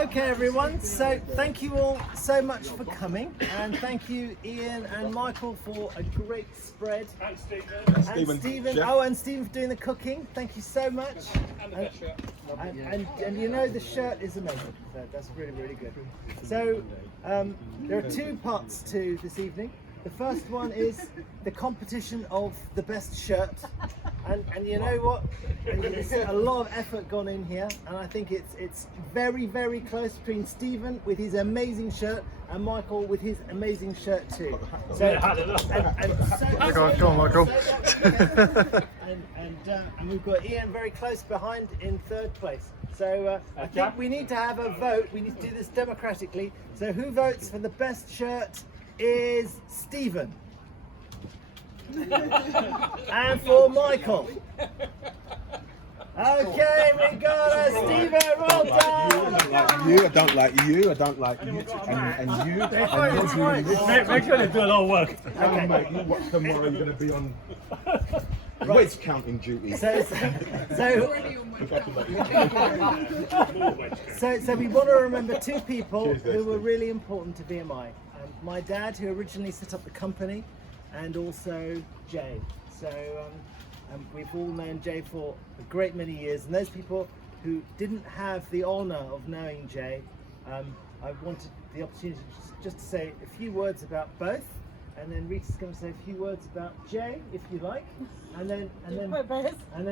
Okay, everyone. So thank you all so much for coming, and thank you, Ian and Michael, for a great spread. And Stephen. And Stephen. Oh, and Stephen for doing the cooking. Thank you so much. And the best shirt. And you know the shirt is amazing. So that's really, really good. So there are two parts to this evening. The first one is the competition of the best shirt, and you know what? There's a lot of effort gone in here, and I think it's very, very close between Stephen with his amazing shirt and Michael with his amazing shirt too. So, Go on, Michael. And we've got Ian very close behind in third place. So I think we need to have a vote. We need to do this democratically. So who votes for the best shirt is Stephen. And for Michael. Okay, we got Stephen. Well done. I don't like you, and you. Make sure they do a lot of work. Okay. Mate, you watch tomorrow, you're going to be on wedge counting duty. So we want to remember two people who were really important to VMI. My dad, who originally set up the company, and also Jay. So we've all known Jay for a great many years, and those people who didn't have the honour of knowing Jay, I wanted the opportunity just to say a few words about both, and then Rita's going to say a few words about Jay, if you like, and then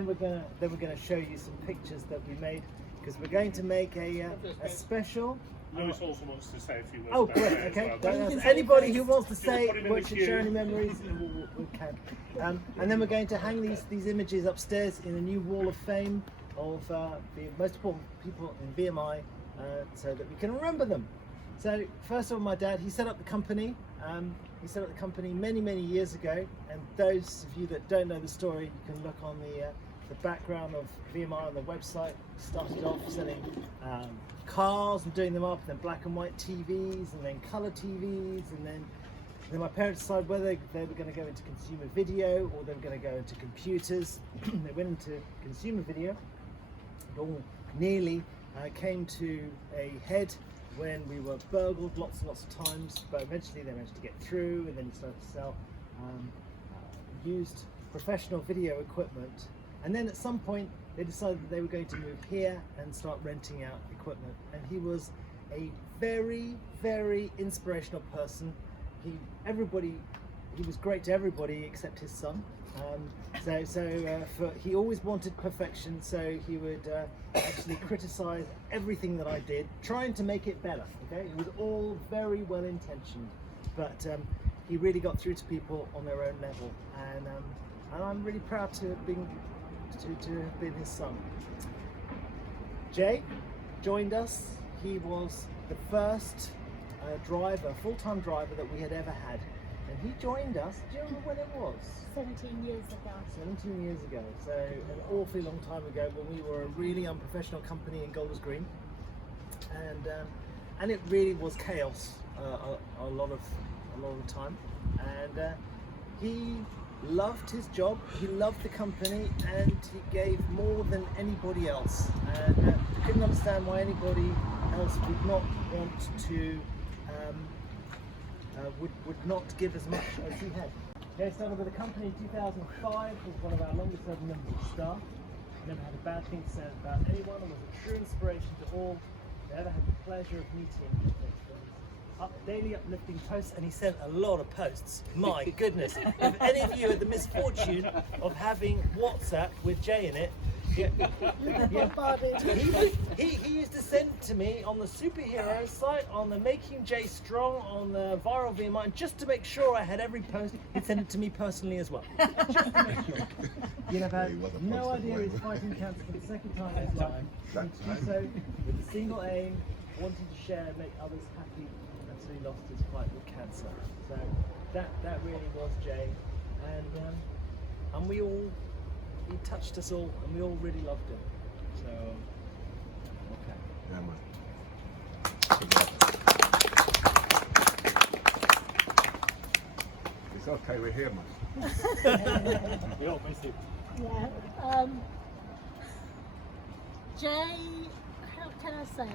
we're going to show you some pictures that we made, because we're going to make a special. Lewis also wants to say a few words. Oh, about great. it Okay. as well. Anybody who wants to say put him in what the should queue. share any memories, we can. And then we're going to hang these images upstairs in a new wall of fame of the most important people in VMI, so that we can remember them. So first of all, my dad, he set up the company. He set up the company many, many years ago. And those of you that don't know the story, you can look on the background of VMI on the website. Started off selling cars and doing them up, and then black and white TVs, and then colour TVs, and then my parents decided whether they were going to go into consumer video or they were going to go into computers. They went into consumer video. It all nearly came to a head when we were burgled lots and lots of times, but eventually they managed to get through, and then he started to sell used professional video equipment. And then at some point they decided that they were going to move here and start renting out equipment. And he was a very, very inspirational person. He was great to everybody except his son. He always wanted perfection, so he would actually criticize everything that I did, trying to make it better. Okay, it was all very well intentioned, but he really got through to people on their own level, and I'm really proud to have been his son. Jay joined us. He was the first full-time driver that we had ever had, and he joined us. Do you remember when it was? 17 years ago. 17 years ago, so an awfully long time ago, when we were a really unprofessional company in Golders Green, and it really was chaos a lot of the time, and he loved his job, he loved the company, and he gave more than anybody else, and couldn't understand why anybody else would not want to would not give as much as he had. Jay started with the company in 2005, was one of our longest serving members of staff. Never had a bad thing to say about anyone, and was a true inspiration to all that ever had the pleasure of meeting. Daily uplifting posts, and he sent a lot of posts. My goodness, if any of you had the misfortune of having WhatsApp with Jay in it, he used to send to me on the superhero site, on the Making Jay Strong, on the Viral VMI, and just to make sure I had every post, he'd send it to me personally as well. Just to make sure. You'd have had no idea he's fighting cancer for the second time in his life. And to do so with a single aim, wanting to share and make others happy until he lost his fight with cancer. So that really was Jay, and he touched us all, and we all really loved him. So, okay. Yeah, man. It's okay, we're here, man. We all miss him. Yeah. Jay, how can I say?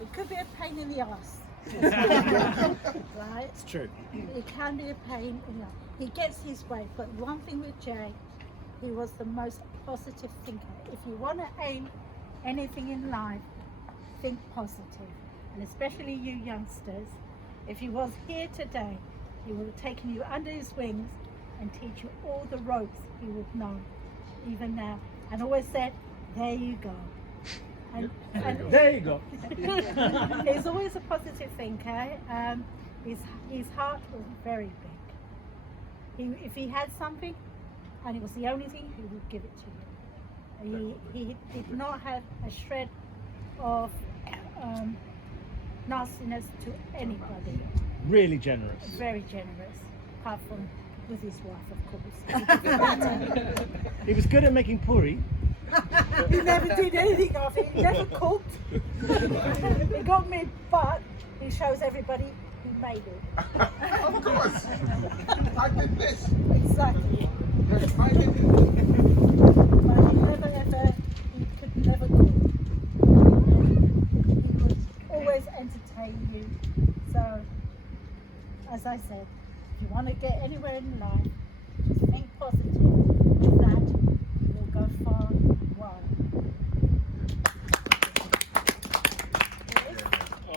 It could be a pain in the ass. Right? It's true. It can be a pain in the ass. He gets his way, but one thing with Jay, he was the most positive thinker. If you want to aim anything in life, think positive. And especially you youngsters, if he was here today, he would have taken you under his wings and teach you all the ropes he would know, even now. And always said, there you go. And There you go. he's always a positive thinker. His heart was very big. If he had something, and it was the only thing, he would give it to you. He did not have a shred of nastiness to anybody. Really generous. Very generous, apart from with his wife, of course. He was good at making puri. He never did anything of it. He never cooked. He got me, but he shows everybody he made it. Of course. I did this. Exactly. Yes, I did it. But he could never cook. He would always entertain you. So, as I said, if you want to get anywhere in life, just think positive. With that, you'll go far and wide.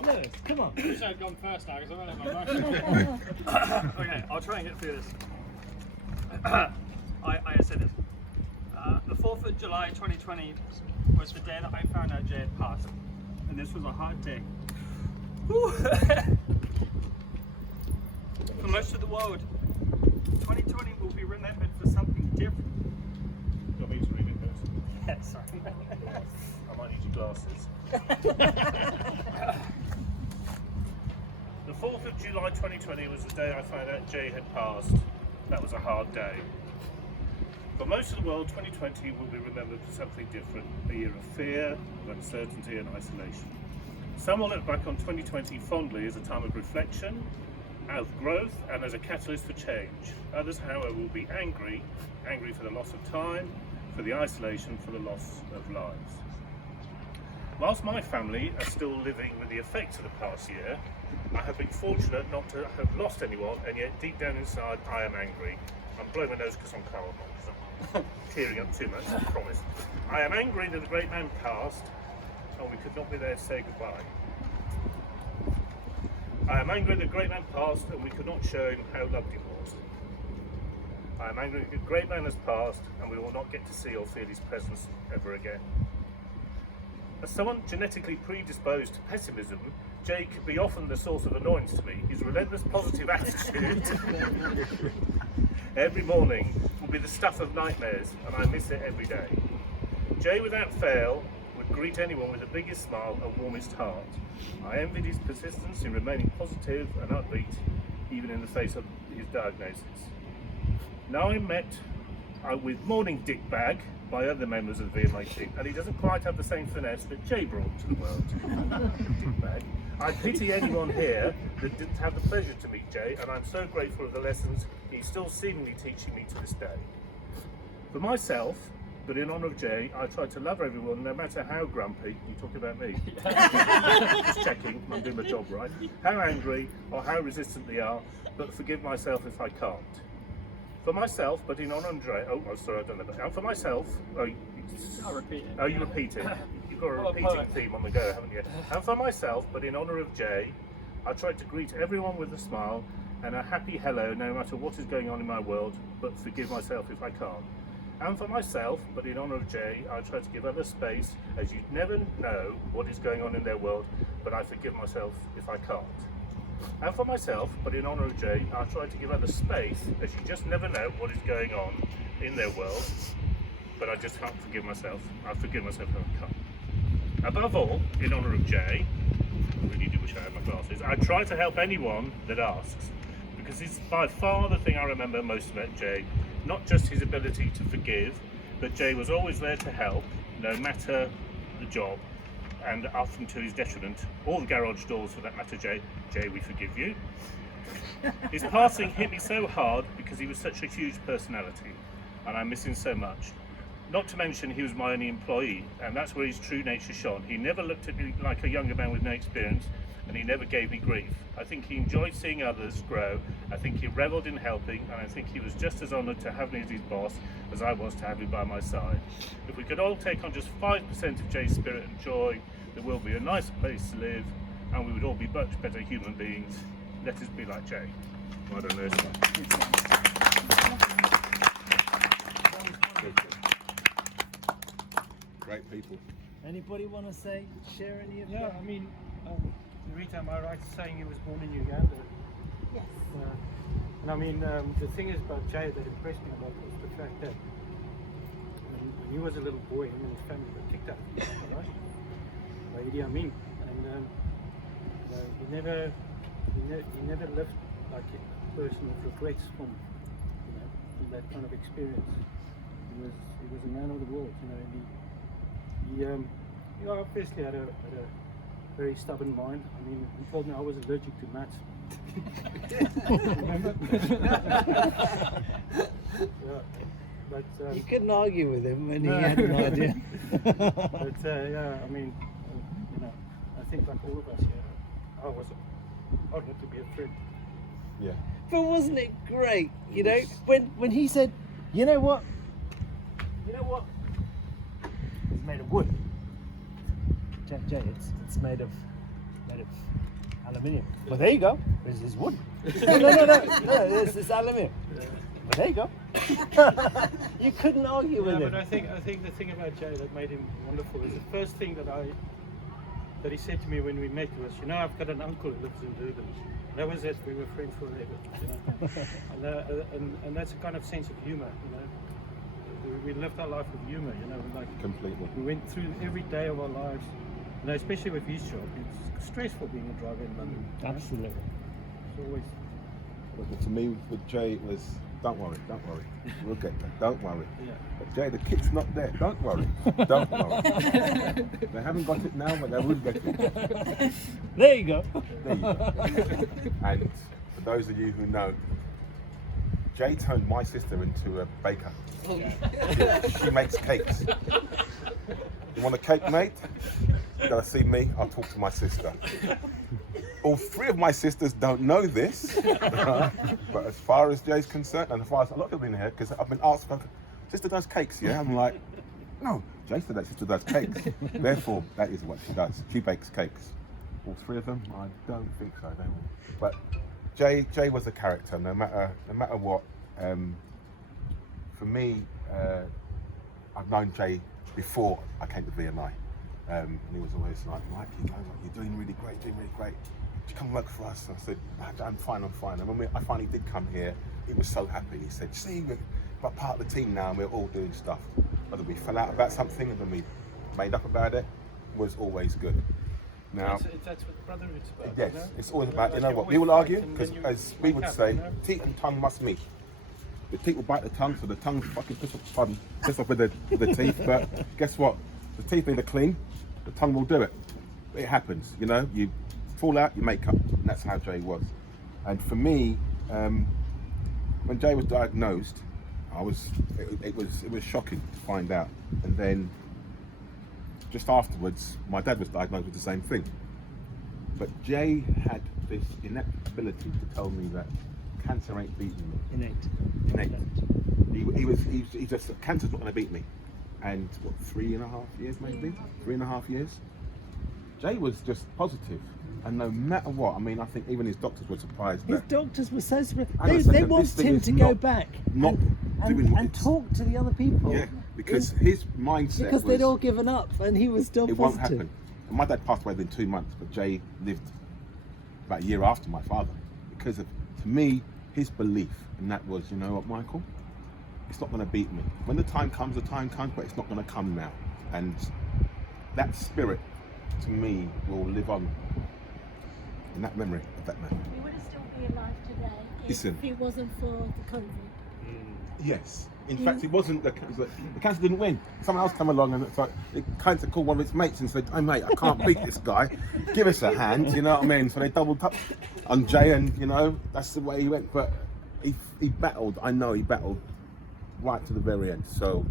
Lewis, come on. You should have gone first now because I don't have my motion. Okay, I'll try and get through this. I said it. The 4th of July 2020 was the day that I found out Jay had passed. And this was a hard day. Whew. For most of the world, 2020 will be remembered for something different. You want me to read it first? Yeah, sorry. I might need your glasses. The 4th of July 2020 was the day I found out Jay had passed. That was a hard day. For most of the world, 2020 will be remembered for something different, a year of fear, of uncertainty and isolation. Some will look back on 2020 fondly as a time of reflection, of growth and as a catalyst for change. Others, however, will be angry for the loss of time, for the isolation, for the loss of lives. Whilst my family are still living with the effects of the past year, I have been fortunate not to have lost anyone, and yet deep down inside I am angry. I'm blowing my nose because I'm cold, not because I'm tearing up too much, I promise. I am angry that the great man passed and we could not be there to say goodbye. I am angry that the great man passed and we could not show him how loved he was. I am angry that the great man has passed and we will not get to see or feel his presence ever again. As someone genetically predisposed to pessimism, Jay could be often the source of annoyance to me. His relentless positive attitude every morning will be the stuff of nightmares, and I miss it every day. Jay, without fail, would greet anyone with the biggest smile and warmest heart. I envied his persistence in remaining positive and upbeat, even in the face of his diagnosis. Now I'm met with morning dickbag by other members of the VMI team, and he doesn't quite have the same finesse that Jay brought to the world. Dickbag. I pity anyone here that didn't have the pleasure to meet Jay, and I'm so grateful for the lessons he's still seemingly teaching me to this day. For myself, but in honour of Jay, I try to love everyone, no matter how grumpy, you talk about me, just checking, I'm doing my job right, how angry or how resistant they are, but forgive myself if I can't. For myself, but in honour of Jay, oh sorry, I don't know, and for myself, I'll repeat it. oh you repeat it, you've got a repeating theme on the go, haven't you? And for myself, but in honour of Jay, I try to greet everyone with a smile and a happy hello no matter what is going on in my world, but forgive myself if I can't. And for myself, but in honour of Jay, I try to give others space, as you never know what is going on in their world, but I forgive myself if I can't. And for myself, but in honour of Jay, I try to give others space, as you just never know what is going on in their world, but I just can't forgive myself. I forgive myself if I can't. Above all, in honour of Jay, I really do wish I had my glasses, I try to help anyone that asks, because it's by far the thing I remember most about Jay. Not just his ability to forgive, but Jay was always there to help, no matter the job, and often to his detriment. All the garage doors for that matter, Jay, we forgive you. His passing hit me so hard because he was such a huge personality, and I miss him so much. Not to mention he was my only employee, and that's where his true nature shone. He never looked at me like a younger man with no experience, and he never gave me grief. I think he enjoyed seeing others grow. I think he revelled in helping, and I think he was just as honoured to have me as his boss as I was to have him by my side. If we could all take on just 5% of Jay's spirit and joy, the world would be a nicer place to live, and we would all be much better human beings. Let us be like Jay. Well done, Ursula. Great people. Anybody want to share any of Yeah, that? I mean, Rita, am I right in saying he was born in Uganda? Yes. And I mean, the thing is about Jay that impressed me about was the fact that when he was a little boy, him and his family were kicked out, right? By Idi Amin. And he never lived like a person of regrets from that kind of experience. He was a man of the world, and he obviously had a very stubborn mind. I mean, he told me I was allergic to maths. Remember? Yeah. But, You couldn't argue with him when no. he had an idea. but yeah, I mean, I think like all of us here, I wanted to be a friend. Yeah. But wasn't it great? You know, when he said, you know what? It's made of wood. Jay, it's made of aluminium. Well, there you go. This is wood. No, it's aluminium. But there you go. You couldn't argue with Yeah, him. but I think the thing about Jay that made him wonderful is the first thing that he said to me when we met was, I've got an uncle who lives in Durban. That was it. We were friends forever. And that's a kind of sense of humour. We lived our life with humour. Completely. We went through every day of our lives. Especially with his job, it's stressful being a driver in London. Absolutely. It's always. But to me, with Jay, it was, don't worry. We'll get there. Don't worry. Yeah. But Jay, the kit's not there. Don't worry. Don't worry. They haven't got it now, but they will get it. There you go. There you go. And for those of you who know, Jay turned my sister into a baker. She makes cakes. You want a cake, mate? You gotta see me, I'll talk to my sister. All three of my sisters don't know this, but as far as Jay's concerned, and as far as a lot of people in here, because I've been asked, sister does cakes, yeah? I'm like, no, Jay said that sister does cakes. Therefore, that is what she does. She bakes cakes. All three of them? I don't think so, no. But Jay was a character, no matter what. For me, I've known Jay before I came to VMI. And he was always like, Mike, you're doing really great. Would you come work for us? I said, I'm fine. And when I finally did come here, he was so happy. He said, see, we're part of the team now and we're all doing stuff. Whether we fell out about something and then we made up about it, was always good. Now, that's what brotherhood's about. yes, it's always about, we will argue, because as we would say, teeth and tongue must meet. The teeth will bite the tongue, so the tongue fucking piss off with the teeth, but guess what? The teeth need to clean, the tongue will do it. It happens, you fall out, you make up, and that's how Jay was. And for me, when Jay was diagnosed, it was shocking to find out. And then just afterwards, my dad was diagnosed with the same thing. But Jay had this innate ability to tell me that cancer ain't beating me. Innate. He just said, cancer's not going to beat me. And what, 3.5 years maybe? 3.5 years? Jay was just positive. And no matter what, I think even his doctors were surprised. His doctors were so surprised. Hang on a They second, wanted this thing him is to go not- back not doing what and it's- talk to the other people. Yeah, because his mindset Because was, they'd all given up and he was still it positive. won't happen. And my dad passed away within 2 months, but Jay lived about a year after my father. Because of, to me, his belief, and that was, you know what, Michael? It's not going to beat me. When the time comes, but it's not going to come now. And that spirit, to me, will live on in that memory of that man. He would still be alive today Listen. if it wasn't for the COVID. Yes. In fact, it wasn't the cancer didn't win. Someone else came along and it's like, the cancer called one of its mates and said, "Hey mate, I can't beat this guy. Give us a hand." You know what I mean? So they doubled up on Jay, and that's the way he went. But he battled. I know he battled right to the very end. So